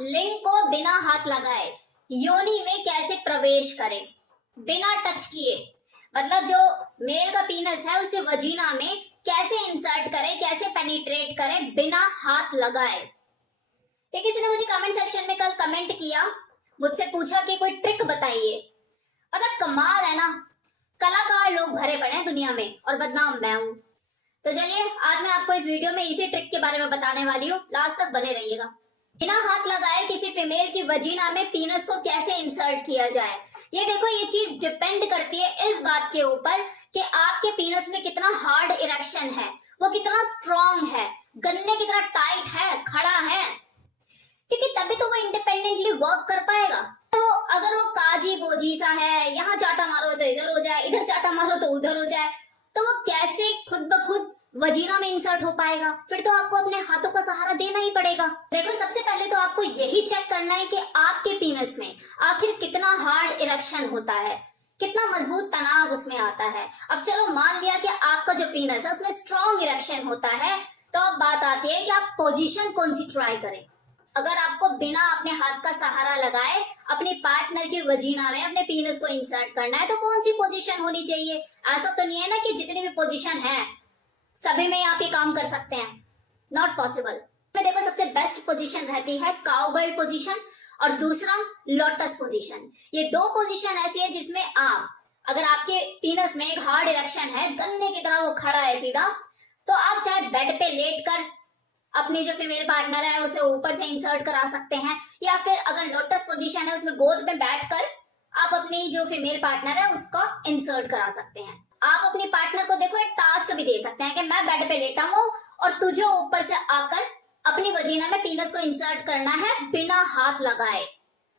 लिंग को बिना हाथ लगाए योनि में कैसे प्रवेश करें बिना टच किए, मतलब जो मेल का पीनस है उसे वजीना में कैसे इंसर्ट करें, कैसे पेनिट्रेट करें बिना हाथ लगाए। तो किसी ने मुझे कमेंट सेक्शन में कल कमेंट किया, मुझसे पूछा कि कोई ट्रिक बताइए। मतलब कमाल है ना, कलाकार लोग भरे पड़े हैं दुनिया में और बदनाम मैं हूं। तो चलिए आज मैं आपको इस वीडियो में इसी ट्रिक के बारे में बताने वाली हूँ, लास्ट तक बने रहिएगा। बिना हाथ लगाए किसी फीमेल की वजीना में पीनस को कैसे इंसर्ट किया जाए। ये देखो, ये चीज डिपेंड करती है इस बात के ऊपर कि आपके पीनस में कितना हार्ड इरेक्शन है, वो कितना स्ट्रॉन्ग है, गन्ने कितना टाइट है, खड़ा है, क्योंकि तभी तो वो इंडिपेंडेंटली वर्क कर पाएगा। तो अगर वो काजी बोजी सा है, यहाँ चाटा मारो तो इधर हो जाए, इधर चाटा मारो तो उधर हो जाए, तो वो कैसे खुद ब खुद वजीना में इंसर्ट हो पाएगा। फिर तो आपको अपने हाथों का सहारा देना ही पड़ेगा। देखो, सबसे पहले तो आपको यही चेक करना है कि आपके पीनस में आखिर कितना हार्ड इरेक्शन होता है, कितना मजबूत तनाव उसमें आता है। अब चलो मान लिया कि आपका जो पीनस है उसमें स्ट्रॉन्ग इरेक्शन होता है, तो अब बात आती है कि आप पोजीशन कौन सी ट्राई करें। अगर आपको बिना अपने हाथ का सहारा लगाए अपने पार्टनर की वजीना में अपने पीनस को इंसर्ट करना है, तो कौन सी पोजीशन होनी चाहिए। ऐसा तो नहीं है ना कि जितनी भी पोजीशन है सभी में आप ये काम कर सकते हैं, नॉट पॉसिबल। तो देखो, सबसे बेस्ट पोजीशन रहती है काउगर्ल पोजीशन और दूसरा लोटस पोजीशन। ये दो पोजीशन ऐसी है जिसमें आप, अगर आपके पीनस में एक हार्ड इरेक्शन है, गन्ने की तरह वो खड़ा है सीधा, तो आप चाहे बेड पे लेट कर अपनी जो फीमेल पार्टनर है उसे ऊपर से इंसर्ट करा सकते हैं, या फिर अगर लोटस पोजीशन है उसमें गोद में बैठकर आप अपनी जो फीमेल पार्टनर है उसका इंसर्ट करा सकते हैं। आप अपनी पार्टनर को देखो एक टास्क भी दे सकते हैं कि मैं बेड पे लेटा हूं और तुझे ऊपर से आकर अपनी वजीना में पीनस को इंसर्ट करना है बिना हाथ लगाए।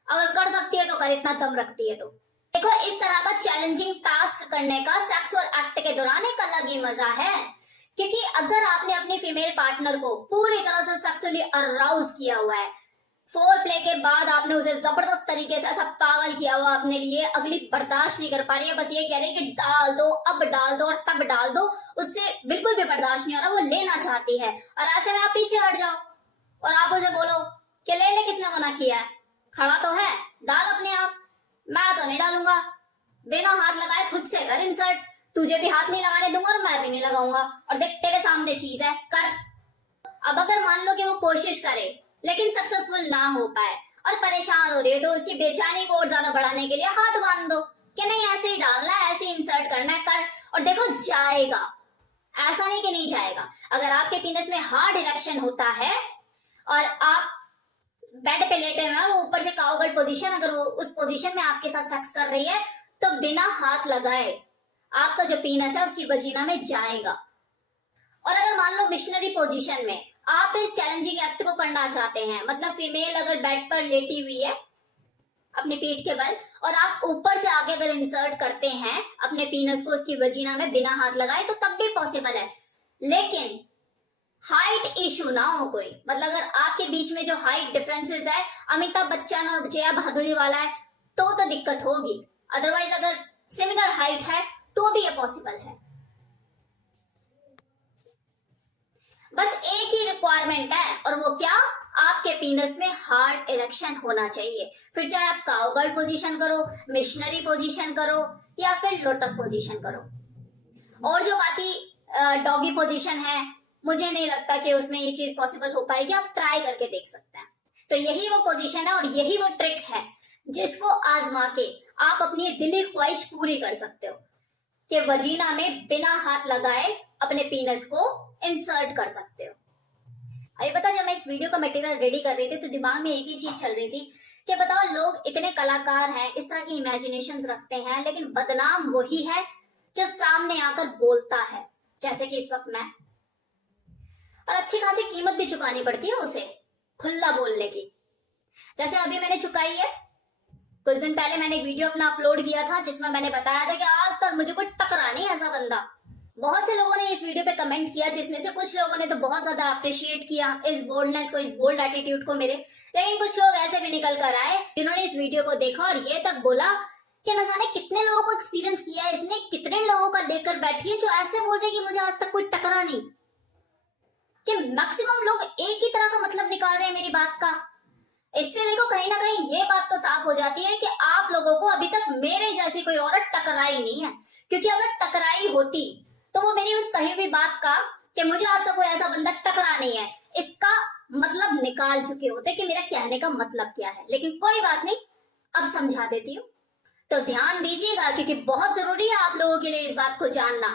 अगर कर सकती है तो कर, इतना दम रखती है तो। देखो, इस तरह का चैलेंजिंग टास्क करने का सेक्सुअल एक्ट के दौरान एक अलग ही मजा है, क्योंकि अगर आपने अपनी फीमेल पार्टनर को पूरी तरह से सेक्सुअली अराउज किया हुआ है, फोर प्ले के बाद आपने उसे जबरदस्त तरीके से ऐसा पागल किया हुआ अपने लिए, अगली बर्दाश्त नहीं कर पा रही है, बस ये कह रही है कि डाल दो, अब डाल दो और तब डाल दो, उससे बिल्कुल भी बर्दाश्त नहीं हो रहा, वो लेना चाहती है, और ऐसे में आप पीछे हट जाओ और आप उसे बोलो कि ले ले, किसने मना किया है, खड़ा तो है, डाल अपने आप। मैं तो नहीं डालूंगा, बिना हाथ लगाए खुद से कर इंसर्ट, तुझे भी हाथ नहीं लगाने दूंगा और मैं भी नहीं लगाऊंगा, और देख तेरे सामने चीज है, कर। अब अगर मान लो कि वो कोशिश करे लेकिन सक्सेसफुल ना हो पाए और परेशान हो रही है, तो उसकी बेचैनी को और ज्यादा बढ़ाने के लिए हाथ बांध दो कि नहीं, ऐसे ही डालना है, ऐसे ही इंसर्ट करना है, कर। और देखो, जाएगा, ऐसा नहीं कि नहीं जाएगा। अगर आपके पीनस में हार्ड इरेक्शन होता है और आप बेड पे लेटे हुए हैं और वो ऊपर से काउगर्ल पोजीशन, अगर वो उस पोजीशन में आपके साथ सेक्स कर रही है, तो बिना हाथ लगाए आपका जो पीनस है उसकी वजीना में जाएगा। और अगर मान लो मिशनरी पोजीशन में आप इस चैलेंजिंग एक्ट को करना चाहते हैं, मतलब फीमेल अगर बेड पर लेटी हुई है अपने पीठ के बल और आप ऊपर से आके अगर इंसर्ट करते हैं अपने पीनस को उसकी वजीना में बिना हाथ लगाए, तो तब भी पॉसिबल है। लेकिन हाइट इशू ना हो कोई, मतलब अगर आपके बीच में जो हाइट डिफरेंसेस है अमिताभ बच्चन और जया बहादुरी वाला है, तो दिक्कत होगी। अदरवाइज अगर सिमिलर हाइट है तो भी ये पॉसिबल है। बस एक ही रिक्वायरमेंट है, और वो क्या, आपके पीनस में हार्ड इरेक्शन होना चाहिए। फिर चाहे आप काउगर्ल पोजीशन करो, मिशनरी पोजीशन करो, या फिर लोटस पोजीशन करो। और जो बाकी डॉगी पोजीशन है, मुझे नहीं लगता कि उसमें ये चीज पॉसिबल हो पाएगी, आप ट्राई करके देख सकते हैं। तो यही वो पोजीशन है और यही वो ट्रिक है जिसको आजमा के आप अपनी दिली ख्वाहिश पूरी कर सकते हो कि वजीना में बिना हाथ लगाए अपने पीनस को इंसर्ट कर सकते हो। अभी पता, जब मैं इस वीडियो का मटेरियल रेडी कर रही थी तो दिमाग में एक ही चीज चल रही थी कि बताओ, लोग इतने कलाकार हैं, इस तरह की इमेजिनेशंस रखते हैं, लेकिन बदनाम वही है जो सामने आकर बोलता है, जैसे कि इस वक्त मैं। और अच्छी खासी कीमत भी चुकानी पड़ती है उसे खुला बोलने की, जैसे अभी मैंने चुकाई है। कुछ दिन पहले मैंने एक वीडियो अपना अपलोड किया था जिसमें मैंने बताया था कि आज तक मुझे कोई टकरा नहीं ऐसा बंदा। बहुत से लोगों ने इस वीडियो पे कमेंट किया, जिसमें से कुछ लोगों ने तो बहुत ज्यादा अप्रिशिएट किया इस बोल्डनेस को, इस बोल्ड एटीट्यूड को मेरे। लेकिन कुछ लोग ऐसे भी निकल कर आए जिन्होंने इस वीडियो को देखा और ये तक बोला कि न जाने कितने लोगों को एक्सपीरियंस किया है इसने, कितने लोगों का लेकर बैठी है जो ऐसे बोल रहे कि मुझे आज तक कोई टकरा नहीं। कि मैक्सिमम लोग एक ही तरह का मतलब निकाल रहे हैं मेरी बात का। इससे हो जाती है कि आप लोगों को अभी तक मेरे जैसी कोई औरत टकराई नहीं है, क्योंकि अगर टकराई होती तो वो मेरी उस कही हुई बात का कि मुझे आज तक कोई ऐसा बंदा टकरा नहीं है, इसका मतलब निकाल चुके होते कि मेरा कहने का मतलब क्या है। लेकिन कोई बात नहीं, अब समझा देती हूँ। तो ध्यान दीजिएगा, क्योंकि बहुत जरूरी है आप लोगों के लिए इस बात को जानना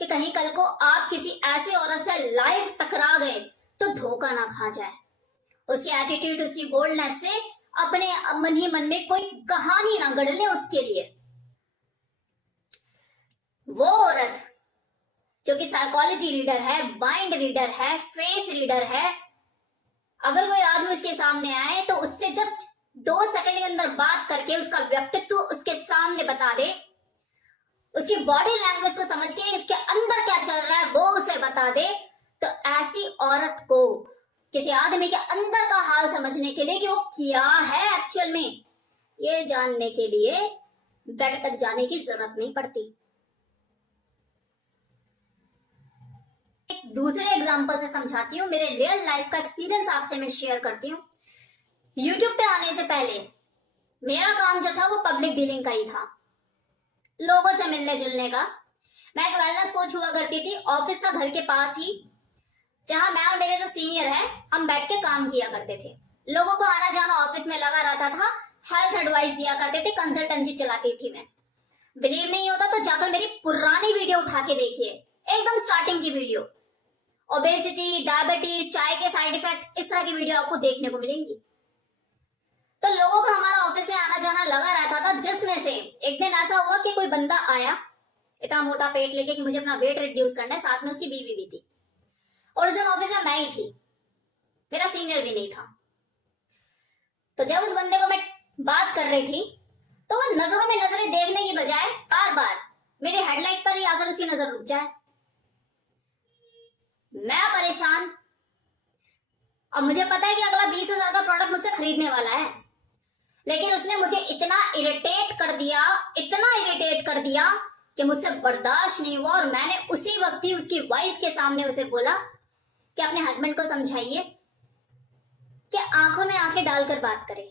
कि कहीं कल को आप किसी ऐसी औरत से लाइव टकरा गए तो धोखा ना खा जाए। उसकी एटीट्यूड, उसकी बोल्डनेस से अपने मन ही मन में कोई कहानी ना गढ़ ले उसके लिए। वो औरत जो कि साइकोलॉजी रीडर है, माइंड रीडर है, फेस रीडर है, अगर कोई आदमी उसके सामने आए तो उससे जस्ट 2 सेकंड के अंदर बात करके उसका व्यक्तित्व उसके सामने बता दे, उसकी बॉडी लैंग्वेज को समझ के उसके अंदर क्या चल रहा है वो उसे बता दे, तो ऐसी औरत को किसी आदमी के अंदर का हाल समझने के लिए कि वो क्या है एक्चुअल में, ये जानने के लिए बेड तक जाने की जरूरत नहीं पड़ती। एक दूसरे एग्जांपल से समझाती हूँ, मेरे रियल लाइफ का एक्सपीरियंस आपसे मैं शेयर करती हूँ। यूट्यूब पे आने से पहले मेरा काम जो था वो पब्लिक डीलिंग का ही था, लोगों से मिलने जुलने का। मैं एक वेलनेस कोच हुआ करती थी, ऑफिस था घर के पास ही, जहां मैं और मेरे जो सीनियर है हम बैठ के काम किया करते थे। लोगों को आना जाना ऑफिस में लगा रहता था, हेल्थ एडवाइस दिया करते थे, कंसल्टेंसी चलाती थी मैं। बिलीव नहीं होता तो जाकर मेरी पुरानी वीडियो उठा के देखिए, एकदम स्टार्टिंग की वीडियो, ओबेसिटी, डायबिटीज, चाय के साइड इफेक्ट, इस तरह की वीडियो आपको देखने को मिलेंगी। तो लोगों का हमारा ऑफिस में आना जाना लगा रहता था, जिसमें से एक दिन ऐसा हुआ कि कोई बंदा आया इतना मोटा पेट लेके कि मुझे अपना वेट रिड्यूस करना है, साथ में उसकी बीवी भी थी, और उस दिन ऑफिस में मैं ही थी, मेरा सीनियर भी नहीं था। तो जब उस बंदे को मैं बात कर रही थी तो वो नजरों में नजरें देखने की बजाय बार बार मेरे हेडलाइट पर ही आकर उसकी नजर रुक जाए। मैं परेशान, अब मुझे पता है कि अगला 20,000 का प्रोडक्ट मुझसे खरीदने वाला है, लेकिन उसने मुझे इतना इरिटेट कर दिया, इतना इरिटेट कर दिया कि मुझसे बर्दाश्त नहीं हुआ, और मैंने उसी वक्त ही उसकी वाइफ के सामने उसे बोला कि अपने हस्बैंड को समझाइए कि आंखों में आंखें डालकर बात करें।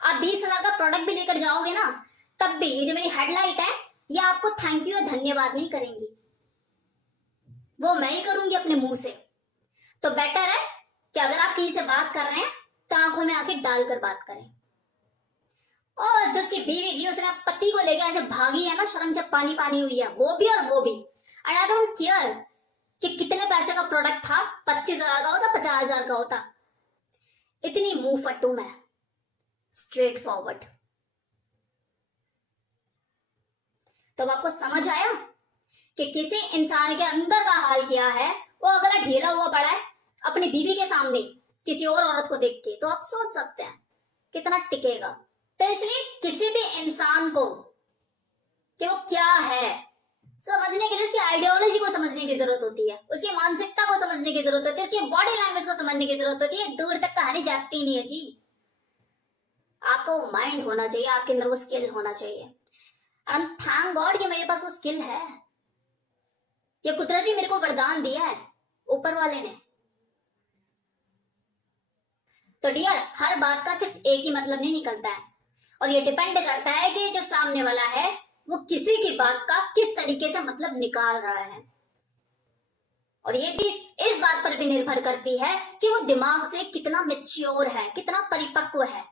आप 20,000 का प्रोडक्ट भी लेकर जाओगे ना, तब भी ये जो मेरी हेडलाइट है ये आपको थैंक यू या धन्यवाद नहीं करेंगी, वो मैं ही करूंगी अपने मुंह से। तो बेटर है कि अगर आप किसी से बात कर रहे हैं तो आंखों में आंखें डालकर बात करें। और जो उसकी बीवी थी उसने पति को लेकर ऐसे भागी है ना, शर्म से पानी पानी हुई है, वो भी और वो भी। एंड आई डोंट केयर कि कितने पैसे का प्रोडक्ट था, 25,000 का होता, 50,000 का होता, इतनी मुंह फट्टू मैं, स्ट्रेट फॉरवर्ड। तो आपको समझ आया कि किसी इंसान के अंदर का हाल क्या है। वो अगर ढीला हुआ पड़ा है अपनी बीवी के सामने किसी और औरत को देख के, तो आप सोच सकते हैं कितना टिकेगा। तो इसलिए किसी भी इंसान को कि वो क्या है समझने के लिए उसकी आइडियोलॉजी को समझने की जरूरत होती है, उसकी मानसिकता को समझने की जरूरत होती है, उसकी बॉडी लैंग्वेज को समझने की जरूरत होती है। दूर तक कहानी जाती नहीं है जी, आपको माइंड होना चाहिए, आपके अंदर वो स्किल होना चाहिए। एंड थैंक गॉड कि मेरे पास वो स्किल है, ये कुदरती मेरे को वरदान दिया है ऊपर वाले ने। तो डियर, हर बात का सिर्फ एक ही मतलब नहीं निकलता है, और ये डिपेंड करता है कि जो सामने वाला है वो किसी की बात का किस तरीके से मतलब निकाल रहा है। और ये चीज इस बात पर भी निर्भर करती है कि वो दिमाग से कितना मैच्योर है, कितना परिपक्व है।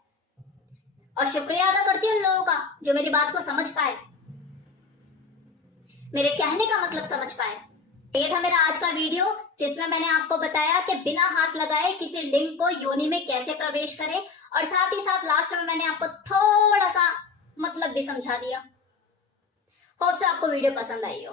और शुक्रिया अदा करती हूँ उन लोगों का जो मेरी बात को समझ पाए, मेरे कहने का मतलब समझ पाए। ये था मेरा आज का वीडियो, जिसमें मैंने आपको बताया कि बिना हाथ लगाए किसी लिंग को योनि में कैसे प्रवेश करें, और साथ ही साथ लास्ट में मैंने आपको थोड़ा सा मतलब भी समझा दिया। होप से आपको वीडियो पसंद आई हो।